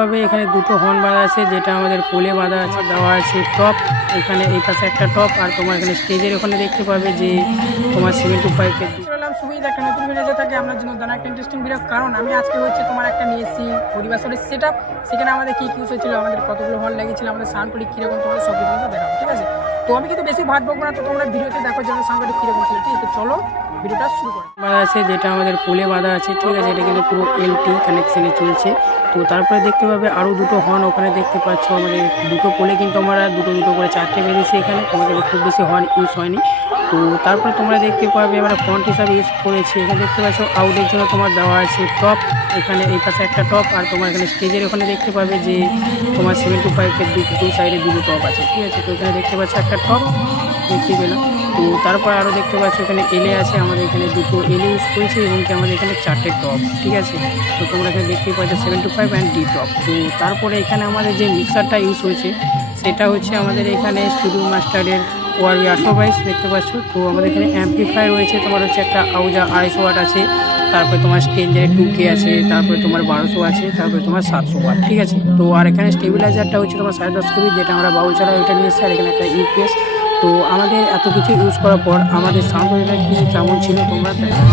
পাবে এখানে দুটো হর্ন বাঁধা আছে, যেটা আমাদের পোলে বাঁধা আছে, দেওয়া আছে টপ। এখানে এই পাশে একটা টপ, আর তোমার এখানে স্টেজের ওখানে দেখতে পাবে যে তোমার 725 এর চলাম সুবিধা একটা নতুন ভিডিও থাকে আপনার জন্য জানা একটা ইন্টারেস্টিং ভিডিও। কারণ আমি আজকে হচ্ছে তোমার একটা নিয়ে এসেছি পরিবারের সেট আপ। সেখানে আমাদের কী ইউজ হয়েছিল, আমাদের কতগুলো হর্ন লেগেছিল, আমাদের সাউন্ড কোয়ালিটি কীরকম, তোমাদের সব কিছু দেখাবো, ঠিক আছে? তো আমি কিন্তু বেশি ভাট বকবো না, তো তোমরা ভিডিওতে দেখো যে আমার সাউন্ড কোয়ালিটি কীরকম ছিল, ঠিক আছে? চলো ভিডিওটা শুরু করো। বাঁধা আছে, যেটা আমাদের পোলে বাঁধা আছে, ঠিক আছে? এটা কিন্তু পুরো এলটি কানেকশনে চলছে। তো তারপরে দেখতে পাবে আরও দুটো হর্ন ওখানে দেখতে পাচ্ছ, আমাদের দুটো পোলে কিন্তু আমরা দুটো দুটো করে 4টে বেরিয়েছি এখানে, তোমাদের খুব বেশি হর্ন ইউজ হয়নি। তো তারপরে তোমরা দেখতে পাবে আমরা ফ্রন্ট হিসাবে ইউজ করেছি। এখানে দেখতে পাচ্ছ আউটের জন্য তোমার দেওয়া আছে টপ, এখানে এই পাশে একটা টপ, আর তোমার এখানে স্টেজের ওখানে দেখতে পাবে যে তোমার 725 এর দু সাইডে দুটো টপ আছে, ঠিক আছে? তো এখানে দেখতে পাচ্ছ একটা টপ দেখতে পেলাম। তো তারপর আরও দেখতে পাচ্ছ এখানে এলে আছে, আমাদের এখানে দুটো এলে ইউজ করেছি এবং কি আমাদের এখানে 4টে টপ, ঠিক আছে? তো তোমরা এখানে দেখতে পাচ্ছ 725 অ্যান্ড ডি টপ। তো তারপরে এখানে আমাদের যে মিক্সারটা ইউজ হয়েছে সেটা হচ্ছে আমাদের এখানে স্টুডিও মাস্টারের ওয়ারবি 822 দেখতে পাচ্ছ। তো আমাদের এখানে অ্যাম্পলিফায়ার রয়েছে, তোমার হচ্ছে একটা আউজা 250 ওয়াট আছে, তারপরে তোমার স্টেঞ্জের 2K আছে, তারপরে তোমার 1200 আছে, তারপরে তোমার 700 ওয়াট, ঠিক আছে? তো আর এখানে স্টেবিলাইজারটা হচ্ছে তোমার 10.5 কেবি, যেটা আমরা বাউল ছাড়া ওইটা নিয়ে এসেছি। আর এখানে একটা ইউপিএস। তো আমাদের এত কিছু ইউজ করার পর আমাদের সাউন্ড ওয়েভটা কি কেমন ছিল তোমরা দেখো।